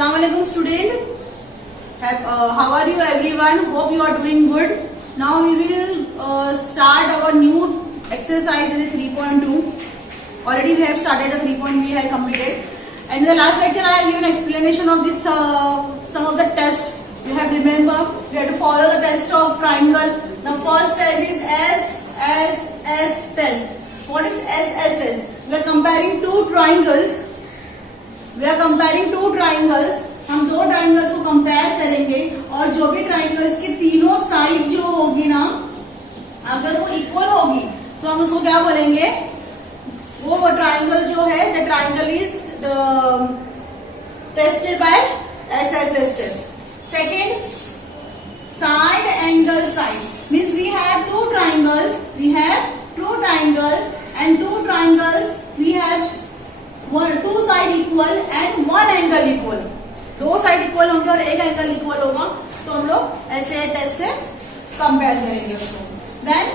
Assalamualaikum student. How are you everyone? Hope you are doing good. Now we will start our new exercise in the 3.2. Already we have started the 3.1 we have completed. And in the last lecture I have given explanation of this some of the tests. You have remember we have to follow the test of triangle. The first test is SSS test. What is SSS? We are comparing two triangles. हम दो triangles को compare करेंगे और जो भी triangles की तीनों side जो होगी ना, अगर वो इक्वल होगी तो हम उसको क्या बोलेंगे, वो ट्राइंगल जो है the triangle is tested by SSS test. Second, side angle side means we have two triangles and two triangles we have two side equal and one angle equal. दो साइड इक्वल होंगे और एक angle equal होगा तो हम लोग ऐसे test से कंपेयर करेंगे उसको. Then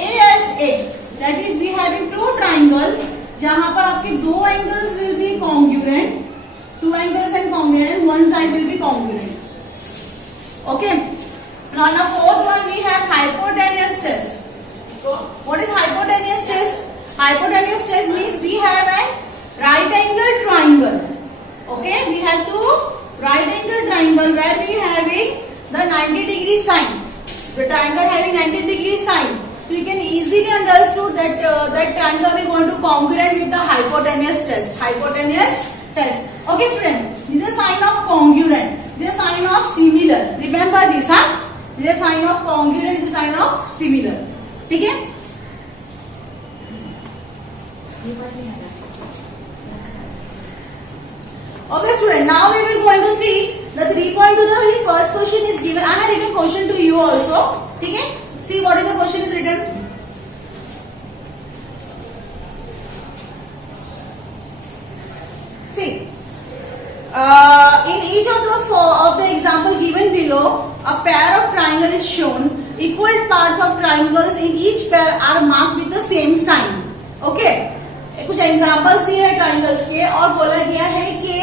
AS8 that is we having two triangles जहां पर आपके दो angles will be congruent, two angles and congruent and one side will be congruent. Okay. Now the fourth one we have hypotenuse test. What is hypotenuse test? Hypotenuse test means we have a right angle triangle. Okay, we have two right angle triangle where we having the 90-degree sine. The triangle having 90-degree sine. So you can easily understood that that triangle we going to congruent with the hypotenuse test. Hypotenuse test. Okay, student. This is a sign of congruent. This is a sign of similar. Remember this, huh? This is a sign of congruent. This is a sign of similar. ठीक है? Okay student, now we will going to see the 3.2. The very first question is given. I have written question to you also. Okay, see what is the question is written. See, in each of the example given below, a pair of triangle is shown. Equal parts of triangles in each pair are marked with the same sign. Okay. कुछ examples दिए हैं triangles के और बोला गया है कि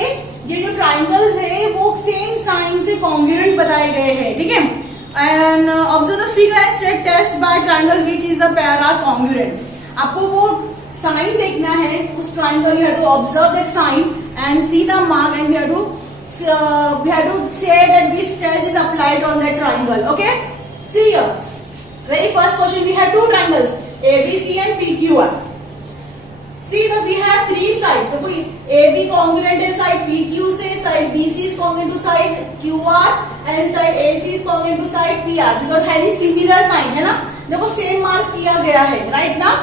ये जो ट्राइंगल्स है वो सेम साइन से कॉन्ग्रुएंट बताए गए हैं. ठीक है. And observe the figure and set test by triangle which is the pair are congruent. आपको वो साइन देखना है उस triangle. You have to observe that sign and see the mark and we have to say that which test is applied on that triangle. Okay. See here very first question we have two triangles ABC and PQR. See that we have three sides. देखो AB congruent है side PQ से, side BC is congruent to side QR and side AC is congruent to side PR. Because having similar sign है ना. देखो same mark किया गया है right now.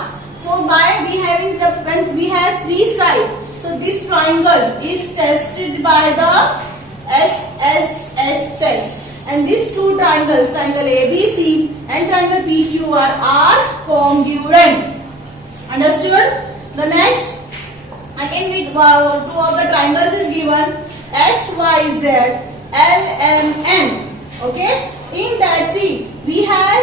So by we having the when we have three sides, so this triangle is tested by the SSS test. And these two triangles, triangle ABC and triangle PQR are congruent. Understood? The next, again with two of the triangles is given XYZ LMN. Okay. In that, see we have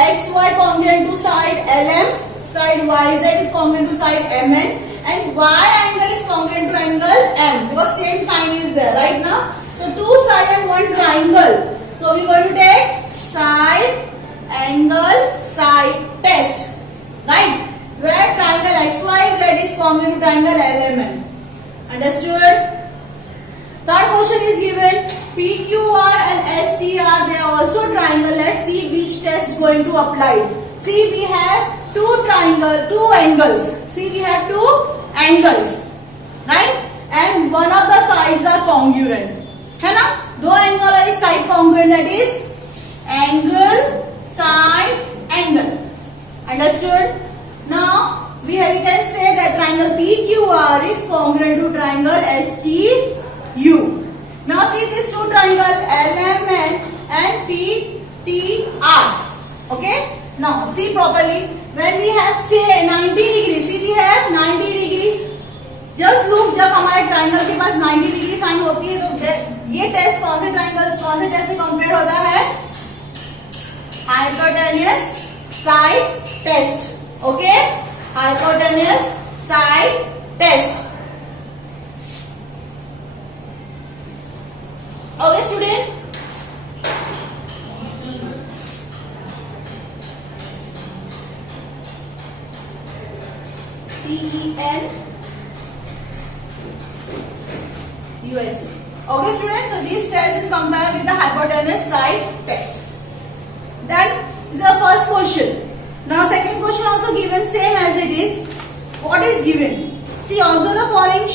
XY congruent to side LM, side YZ is congruent to side MN, and Y angle is congruent to angle M because same sign is there right now. So two side and one triangle. So we are going to take side angle side test, right? Where triangle XYZ is congruent to triangle LMN. Understood? Third question is given PQR and STR. They are also triangle. Let's see which test going to apply. See we have two angles. See we have two angles, right? And one of the sides are congruent. है ना. दो angle और एक side congruent, that is angle side angle. Understood? Now we can say that triangle PQR is congruent to triangle STU. Now see this two triangle LMN and PTR. Okay. Now see properly. When we have say 90 degree, see we have 90 degree. Just look, जब हमारे triangle के पास 90 degree sine होती है तो ये test कौन से test से कंपेयर होता है? Hypotenuse side test. Okay, hypotenuse side test. Okay, student. TEN USA. Okay, students. So this test is compared with the hypotenuse side test. Then this is the first question. Now second question also given same as it is. What is given? See, observe the following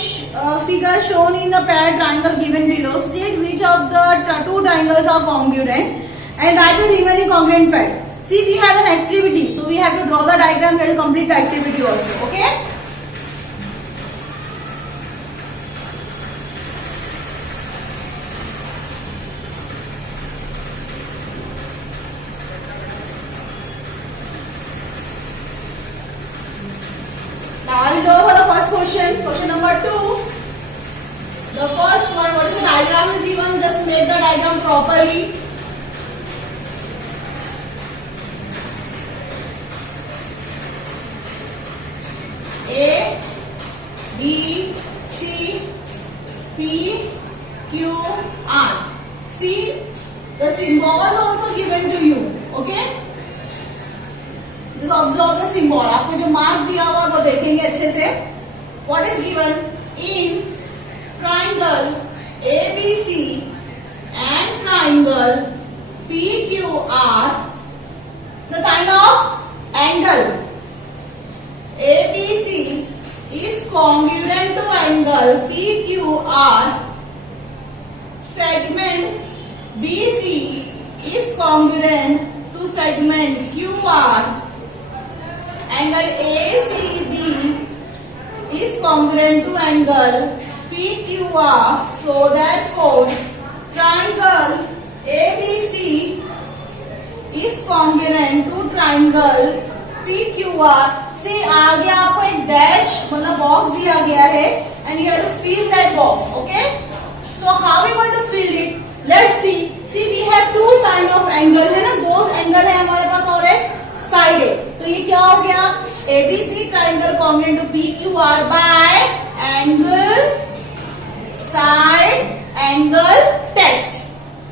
figure shown in the paired triangle given below. State which of the two triangles are congruent and write the remaining congruent pair. See, we have an activity, so we have to draw the diagram. We have to complete the activity also. Okay. Now I will go for the first question. Question number 2. The first one, what is the diagram is given? Just make the diagram properly. A, B, C, P, Q, R. See, the symbol is also given to you. Okay? Just observe the symbol. आपको जो mark दिया हुआ वो देखेंगे अच्छे से. What is given in triangle ABC and triangle PQR? The sign of angle. ABC is congruent to angle PQR. Segment BC is congruent to segment QR. Angle ACB is congruent to angle PQR. So therefore, triangle ABC is congruent to triangle PQR. See, आगे आपको एक dash मतलब box दिया गया है and you have to fill that box. Okay? So how we going to fill it? Let's see. See, we have two sign of angle है ना, दो एंगल है हमारे पास और एक साइड है. तो ये क्या हो गया? ABC triangle congruent to PQR by angle side angle test.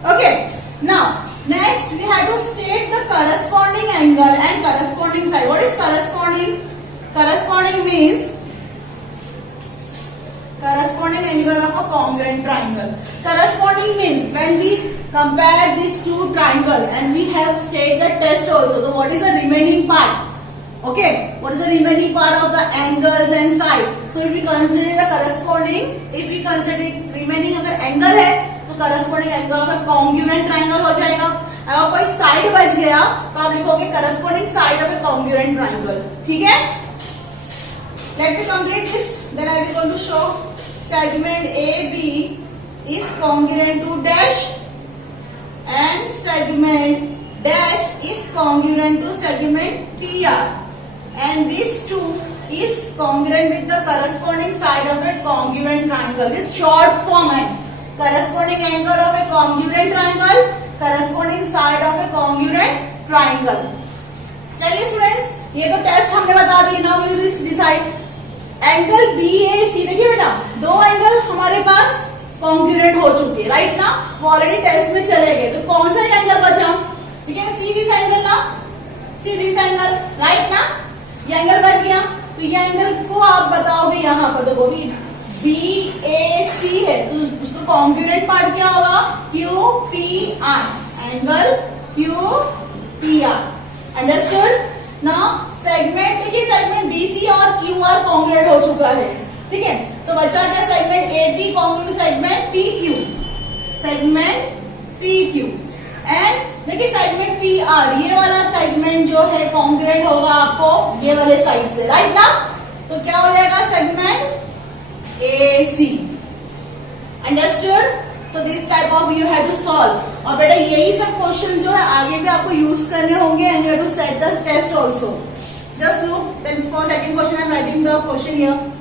Okay. Now next we have to state the corresponding angle and corresponding side. What is corresponding? Corresponding means corresponding angle of a congruent triangle. Corresponding means when we compare these two triangles and we have state the test also. So what is the remaining part? Okay, what is the remaining part of the angles and side? So if we consider the corresponding, if we consider remaining अगर angle है तो corresponding angle of a congruent triangle हो जाएगा. अगर कोई side बच गया तो आप लिखोगे corresponding side of a congruent triangle. ठीक है? Let me complete this. Then I will going to show segment AB is congruent to dash and segment dash is congruent to segment PR. And these two is congruent with the corresponding side of a congruent triangle. This short format. Corresponding angle of a congruent triangle, corresponding side of a congruent triangle. चलिए students, ये तो test हमने बता दी. Now we will decide angle BAC. देखिए बेटा, दो angle हमारे पास कॉन्ग्रुएंट हो चुके, राइट ना, वो ऑलरेडी टेस्ट में चले गए. तो कौन सा एंगल बचा? You can see this angle ना, सी दिस एंगल, राइट ना. ये एंगल बच गया. तो ये एंगल को आप बताओगे यहाँ पर, देखो भी BAC है तो उसको कॉन्ग्रुएंट पार्ट क्या होगा? QPR. Angle QPR. Understood. Now segment, देखिए सेगमेंट BC और QR कॉन्ग्रुएंट हो चुका है. ठीक है, तो बचा क्या? Segment AP congruent to segment PQ. Segment PQ. And देखिए सेगमेंट PR, ये वाला सेगमेंट जो है कॉन्ग्रुएंट होगा आपको ये वाले साइड से, राइट ना. तो क्या हो जाएगा? Segment AC. Understood. So this type of you have to solve. और बेटा यही सब क्वेश्चन जो है आगे भी आपको यूज करने होंगे and you have to set the test also. Just look, then for second question I am writing the question here.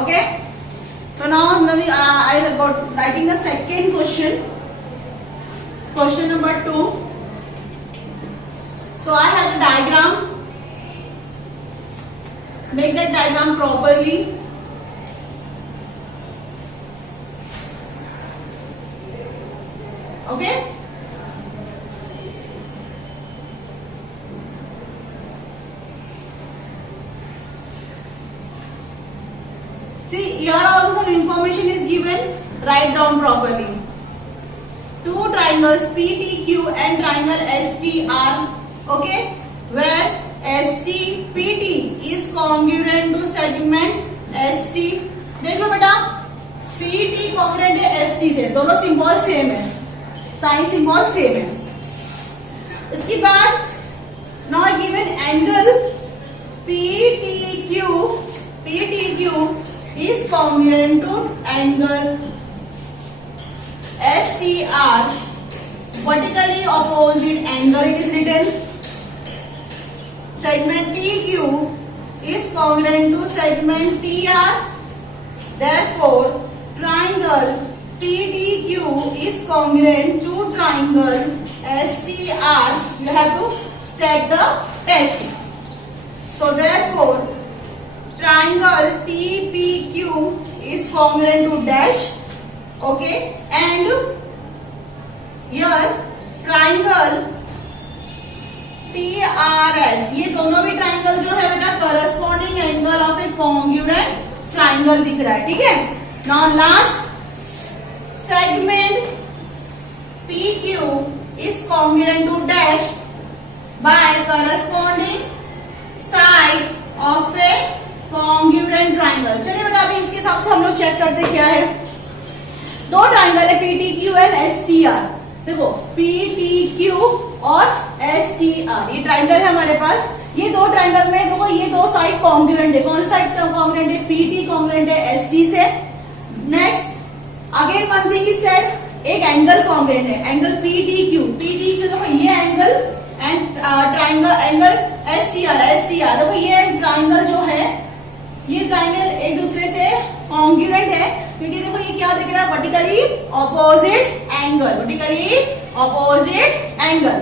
Okay. So now I got writing the second question. question number 2. So I have the diagram. Make that diagram properly. Okay. See, here also some information is given. Write down properly. Two triangles PTQ and triangle STR. Okay, where STPT is congruent to segment ST. देख लो बेटा, PT congruent है ST से, दोनों symbol same है, sign symbol same है. इसके बाद now given angle PTQ is congruent to angle STR, vertically opposite angle it is written. Segment PQ is congruent to segment TR, therefore triangle PTQ is congruent to triangle STR. You have to state the test. So therefore triangle TPQ is congruent to dash. Okay, and here triangle TRS, ये दोनों भी triangle जो है बेटा corresponding angle of a congruent triangle दिख रहा है. ठीक है. Now last segment PQ is congruent to dash by corresponding side of a congruent triangle. चलिए बेटा अभी इसके हिसाब से हम लोग चेक करते क्या है. दो ट्राइंगल है PTQ एंड STR. देखो PTQ और STR ये ट्राइंगल है हमारे पास. ये दो ट्राइंगल में देखो ये दो साइड कॉन्ग्रुएंट है. कौन सा साइड कॉन्ग्रुएंट है? PT कॉन्ग्रुएंट है ST से. Next again one thing is said, एक एंगल कॉन्ग्रुएंट है, एंगल PTQ देखो ये angle and triangle angle STR देखो ये ट्राइंगल जो है, ये ट्राइंगल एक दूसरे से कॉन्ग्रुएंट है क्योंकि देखो ये क्या दिख रहा है, vertically opposite angle.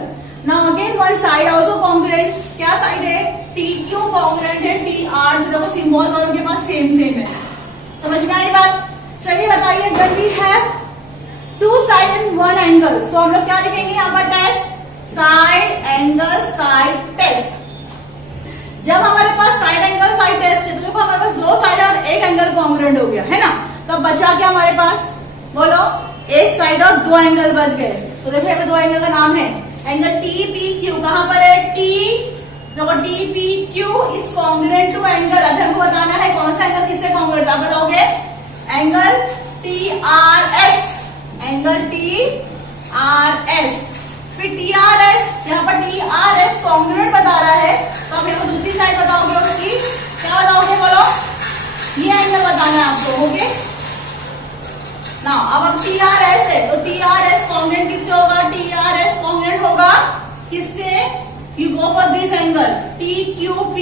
Now again one side also congruent. क्या साइड है? TQ कॉन्ग्रुएंट है TR से. देखो सिंबल दोनों के पास सेम है. समझ में आई बात? चलिए बताइए, when we have two side and one angle, so हम लोग क्या लिखेंगे यहाँ पर? Test, side angle side test. जब हमारे पास साइड एंगल साइड टेस्ट है तो देखो हमारे पास दो साइड और एक एंगल कॉन्ग्रुएंट हो गया है ना. तो अब बचा क्या हमारे पास? बोलो. एक साइड और दो एंगल बच गए. तो देखो यहाँ पे दो एंगल का नाम है एंगल TPQ. कहां पर है? देखो TPQ is congruent to angle. अब हमको बताना है कौन सा एंगल किससे कॉन्ग्रुएंट. आप बताओगे? Angle TRS. फिर TRS, यहाँ पर TRS कॉन्ग्रुएंट बता रहा है तो आप यहाँ दूसरी साइड बताओगे उसकी. क्या बताओगे? बोलो. ये एंगल बताना है आपको. ओके ना. अब TRS है तो TRS कॉन्ग्रुएंट किससे होगा? TRS कॉन्ग्रुएंट होगा किससे? You go for this angle TQP.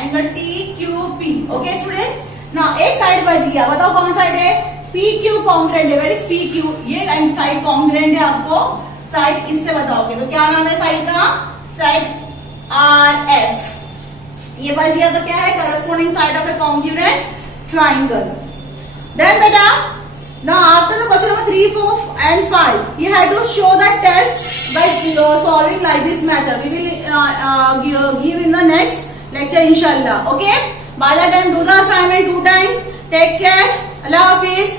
Angle TQP. Okay student. ना एक साइड बच गया. बताओ कौन साइड है? PQ कॉन्ग्रुएंट है. Where is PQ? ये साइड कॉन्ग्रुएंट है. आपको साइड किससे बताओगे? तो क्या नाम है साइड का? Side RS. ये बच गया तो क्या है? Corresponding side of a congruent triangle. Then बेटा now after the question number 3, 4 and 5 you have to show the test by solving like this method. We will give in the next lecture inshallah. Okay, by that time do the assignment 2 times. Take care. Allah Hafiz.